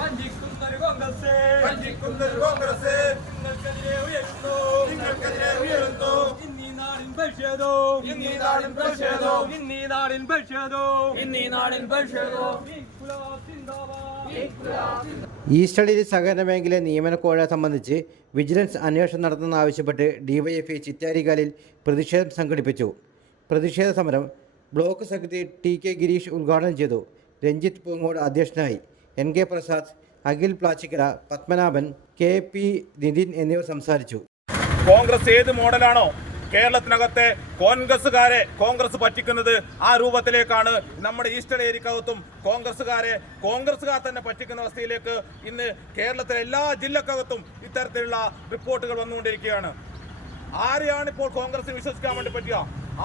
വഞ്ചിക്കുന്നൊരു കോൺഗ്രസ് വഞ്ചിക്കുന്നൊരു കോൺഗ്രസ് നിങ്ങൾക്കെതിരെ ഉയരുന്നു. നിങ്ങൾക്കെതിരെ ഉയരുന്നു. ഇന്നീ നാടിൻ പ്രതിഷേധവും ഇന്നീ നാടിൻ പ്രതിഷേധവും ഇന്നീ നാടിൻ പ്രതിഷേധവും ഇന്നീ നാടിൻ സിന്ദാബാദ് ഈസ്റ്റളിൽ സഹകരണ ബാങ്കിലെ നിയമനക്കോഴ സംബന്ധിച്ച് വിജിലൻസ് അന്വേഷണം നടത്തണമെന്നാവശ്യപ്പെട്ട് ഡിവൈഎഫ്ഐ ചിറ്റാരിക്കാലിൽ പ്രതിഷേധം സംഘടിപ്പിച്ചു. പ്രതിഷേധ സമരം block secretary T K Girish ഉദ്ഘാടനം ചെയ്തു. രഞ്ജിത്ത് പൂങ്ങോട് അധ്യക്ഷനായി. N K Prasad Akhil Plachikkara Padmanabhan K P Nithin എന്നിവർ സംസാരിച്ചു. കോൺഗ്രസ് ഏത് മോഡലാണോ കേരളത്തിനകത്തെ കോൺഗ്രസ്സുകാരെ കോൺഗ്രസ് പറ്റിക്കുന്നത് ആ രൂപത്തിലേക്കാണ്. നമ്മുടെ ഈസ്റ്റർ ഏരിക്കകത്തും കോൺഗ്രസ്സുകാരെ കോൺഗ്രസ്സുകാർ തന്നെ പറ്റിക്കുന്ന അവസ്ഥയിലേക്ക് ഇന്ന് കേരളത്തിലെ എല്ലാ ജില്ലക്കകത്തും ഇത്തരത്തിലുള്ള റിപ്പോർട്ടുകൾ വന്നുകൊണ്ടിരിക്കുകയാണ്. ആരെയാണ് ഇപ്പോൾ കോൺഗ്രസ് വിശ്വസിക്കാൻ വേണ്ടി പറ്റുക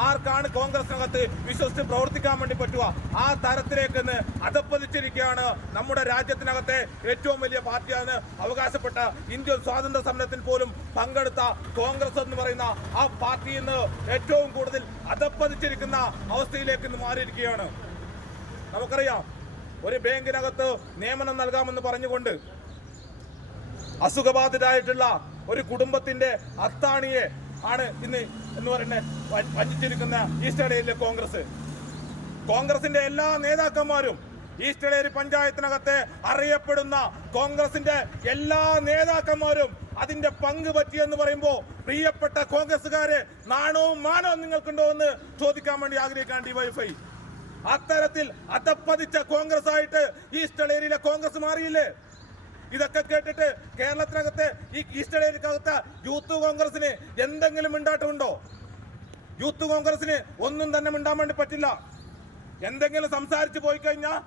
ആർക്കാണ് കോൺഗ്രസിനകത്ത് വിശ്വസിച്ച് പ്രവർത്തിക്കാൻ വേണ്ടി പറ്റുക? ആ തരത്തിലേക്ക് ഇന്ന് അധപ്പതിച്ചിരിക്കുകയാണ് നമ്മുടെ രാജ്യത്തിനകത്തെ ഏറ്റവും വലിയ പാർട്ടിയാണ് അവകാശപ്പെട്ട ഇന്ത്യൻ സ്വാതന്ത്ര്യ സമരത്തിൽ പോലും പങ്കെടുത്ത കോൺഗ്രസ് എന്ന് പറയുന്ന ആ പാർട്ടി ഇന്ന് ഏറ്റവും കൂടുതൽ അധപ്പതിച്ചിരിക്കുന്ന അവസ്ഥയിലേക്ക് ഇന്ന് മാറിയിരിക്കുകയാണ്. നമുക്കറിയാം ഒരു ബാങ്കിനകത്ത് നിയമനം നൽകാമെന്ന് പറഞ്ഞുകൊണ്ട് അസുഖബാധിതരായിട്ടുള്ള ഒരു കുടുംബത്തിന്റെ അത്താണിയെ ആണ് ഇന്ന് എന്ന് പറയുന്നത് വഞ്ചിച്ചിരിക്കുന്ന ഈസ്റ്റ് ഇടയിലെ കോൺഗ്രസ്. കോൺഗ്രസിന്റെ എല്ലാ നേതാക്കന്മാരും ഈസ്റ്റ് ഇടയിൽ പഞ്ചായത്തിനകത്തെ അറിയപ്പെടുന്ന കോൺഗ്രസിന്റെ എല്ലാ നേതാക്കന്മാരും അതിന്റെ പങ്ക് പറ്റിയെന്ന് പറയുമ്പോൾ പ്രിയപ്പെട്ട കോൺഗ്രസ്സുകാരെ നാണവും മാനവും നിങ്ങൾക്കുണ്ടോ എന്ന് ചോദിക്കാൻ വേണ്ടി ആഗ്രഹിക്കാൻ ഡിവൈഫൈ അത്തരത്തിൽ അതപ്പതിച്ച കോൺഗ്രസ് ആയിട്ട് ഈസ്റ്റ് ഈസ്റ്റേഡിയയിലെ കോൺഗ്രസ് മാറിയില്ലേ? ഇതൊക്കെ കേട്ടിട്ട് കേരളത്തിനകത്ത് ഈ ഈസ്റ്റേഡിയക്കകത്ത് യൂത്ത് കോൺഗ്രസിന് എന്തെങ്കിലും മിണ്ടാട്ടമുണ്ടോ? യൂത്ത് കോൺഗ്രസിന് ഒന്നും തന്നെ മിണ്ടാൻ വേണ്ടി പറ്റില്ല. എന്തെങ്കിലും സംസാരിച്ചു പോയി കഴിഞ്ഞാൽ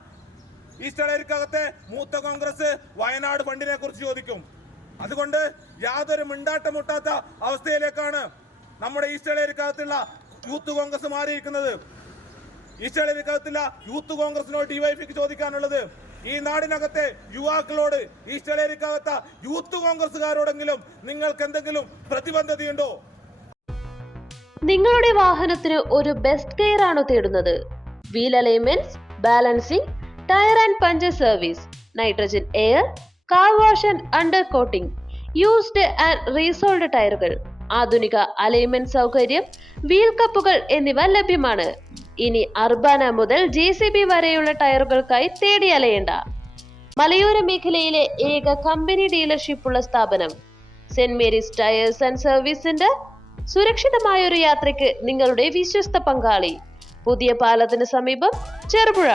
ഈസ്റ്റേഡിയക്കകത്തെ മൂത്ത കോൺഗ്രസ് വയനാട് ഫണ്ടിനെ കുറിച്ച് ചോദിക്കും. അതുകൊണ്ട് യാതൊരു മിണ്ടാട്ടം മുട്ടാത്ത അവസ്ഥയിലേക്കാണ് നമ്മുടെ ഈസ്റ്റേഡിയക്കകത്തുള്ള യൂത്ത് കോൺഗ്രസ് മാറിയിരിക്കുന്നത്. ഈസ്റ്റേഡിയക്കകത്തുള്ള യൂത്ത് കോൺഗ്രസിനോട് ഡിവൈഫിക്ക് ചോദിക്കാനുള്ളത് ഈ നാടിനകത്തെ യുവാക്കളോട് ഈസ്റ്റേഡിയക്കകത്ത യൂത്ത് കോൺഗ്രസ്സുകാരോടെങ്കിലും നിങ്ങൾക്ക് എന്തെങ്കിലും പ്രതിബന്ധതയുണ്ടോ? നിങ്ങളുടെ വാഹനത്തിന് ഒരു ബെസ്റ്റ് കെയർ ആണോ തേടുന്നത്? Wheel alignments balancing tyre and puncture service nitrogen air car wash and under coating used and resoled ടയറുകൾ ആധുനിക അലൈൻമെന്റ് സൗകര്യം വീൽ കപ്പുകൾ എന്നിവ ലഭ്യമാണ്. ഇനി അർബാന മുതൽ ജെ സി ബി വരെയുള്ള ടയറുകൾക്കായി തേടി അലയേണ്ട മലയോര മേഖലയിലെ ഏക കമ്പനി ഡീലർഷിപ്പുള്ള സ്ഥാപനം Saint Mary's tyres and service centre. സുരക്ഷിതമായ ഒരു യാത്രയ്ക്ക് നിങ്ങളുടെ വിശ്വസ്ത പങ്കാളി. പുതിയ പാലത്തിന് സമീപം ചെറുപുഴ.